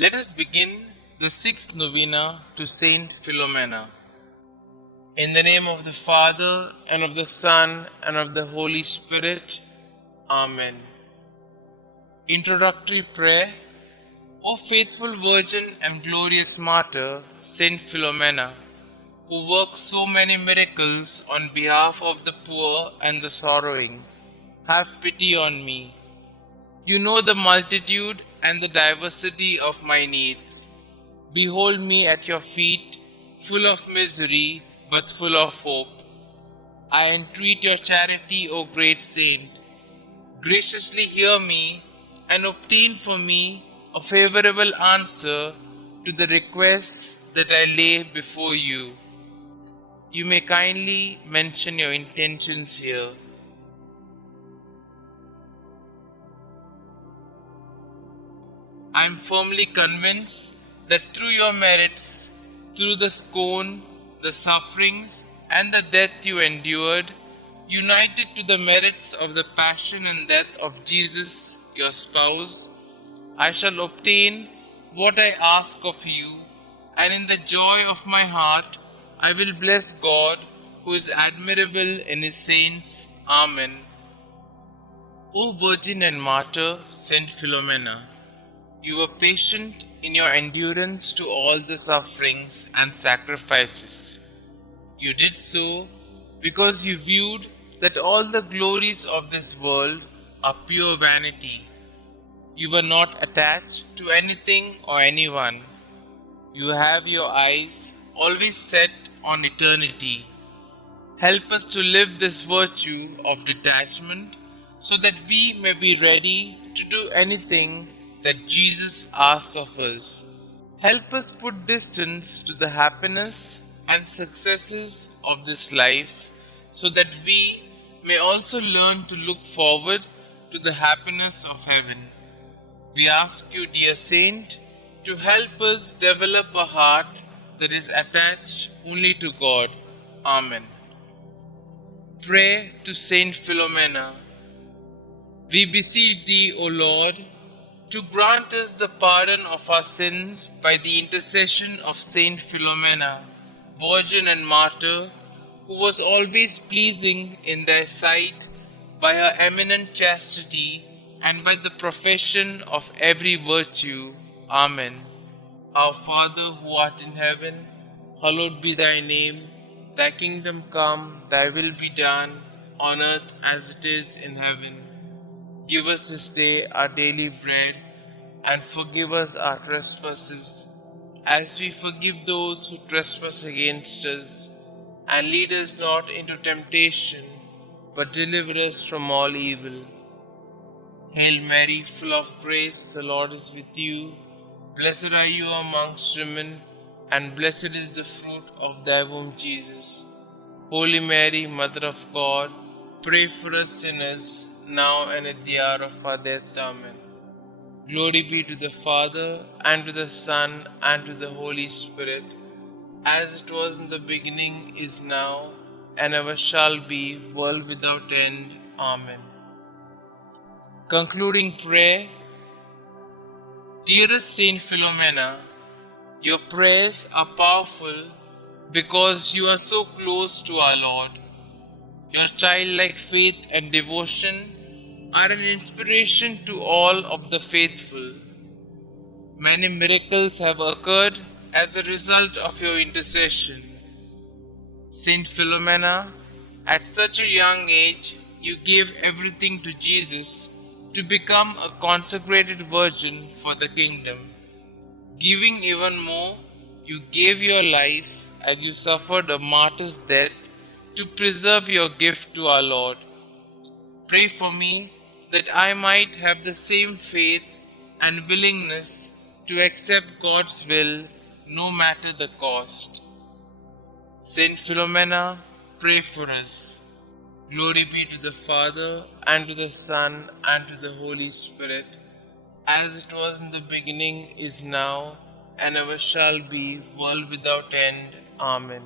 Let us begin the sixth novena to St Philomena. In the name of the Father, and of the Son, and of the Holy Spirit. Amen. Introductory Prayer. O faithful Virgin and glorious Martyr, St Philomena, who works so many miracles on behalf of the poor and the sorrowing, have pity on me. You know the multitude and the diversity of my needs. Behold me at your feet, full of misery, but full of hope. I entreat your charity, O great saint. Graciously hear me and obtain for me a favorable answer to the requests that I lay before you. You may kindly mention your intentions here. I am firmly convinced that through your merits, through the scorn, the sufferings, and the death you endured, united to the merits of the passion and death of Jesus, your spouse, I shall obtain what I ask of you, and in the joy of my heart I will bless God, who is admirable in his saints. Amen. O Virgin and Martyr, St Philomena, you were patient in your endurance to all the sufferings and sacrifices. You did so because you viewed that all the glories of this world are pure vanity. You were not attached to anything or anyone. You have your eyes always set on eternity. Help us to live this virtue of detachment so that we may be ready to do anything that Jesus asks of us. Help us put distance to the happiness and successes of this life so that we may also learn to look forward to the happiness of heaven. We ask you, dear Saint, to help us develop a heart that is attached only to God. Amen. Pray to Saint Philomena. We beseech thee, O Lord, to grant us the pardon of our sins by the intercession of Saint Philomena, Virgin and Martyr, who was always pleasing in thy sight by her eminent chastity and by the profession of every virtue. Amen. Our Father, who art in heaven, hallowed be thy name. Thy kingdom come, thy will be done, on earth as it is in heaven. Give us this day our daily bread, and forgive us our trespasses, as we forgive those who trespass against us. And lead us not into temptation, but deliver us from all evil. Hail Mary, full of grace, the Lord is with you. Blessed are you amongst women, and blessed is the fruit of thy womb, Jesus. Holy Mary, Mother of God, pray for us sinners, now and at the hour of our death. Amen. Glory be to the Father, and to the Son, and to the Holy Spirit, as it was in the beginning, is now, and ever shall be, world without end. Amen. Concluding prayer. Dearest Saint Philomena, your prayers are powerful because you are so close to our Lord. Your childlike faith and devotion are an inspiration to all of the faithful. Many miracles have occurred as a result of your intercession. Saint Philomena, at such a young age, you gave everything to Jesus to become a consecrated virgin for the kingdom. Giving even more, you gave your life as you suffered a martyr's death to preserve your gift to our Lord. Pray for me that I might have the same faith and willingness to accept God's will no matter the cost. Saint Philomena, pray for us. Glory be to the Father, and to the Son, and to the Holy Spirit, as it was in the beginning, is now, and ever shall be, world without end. Amen.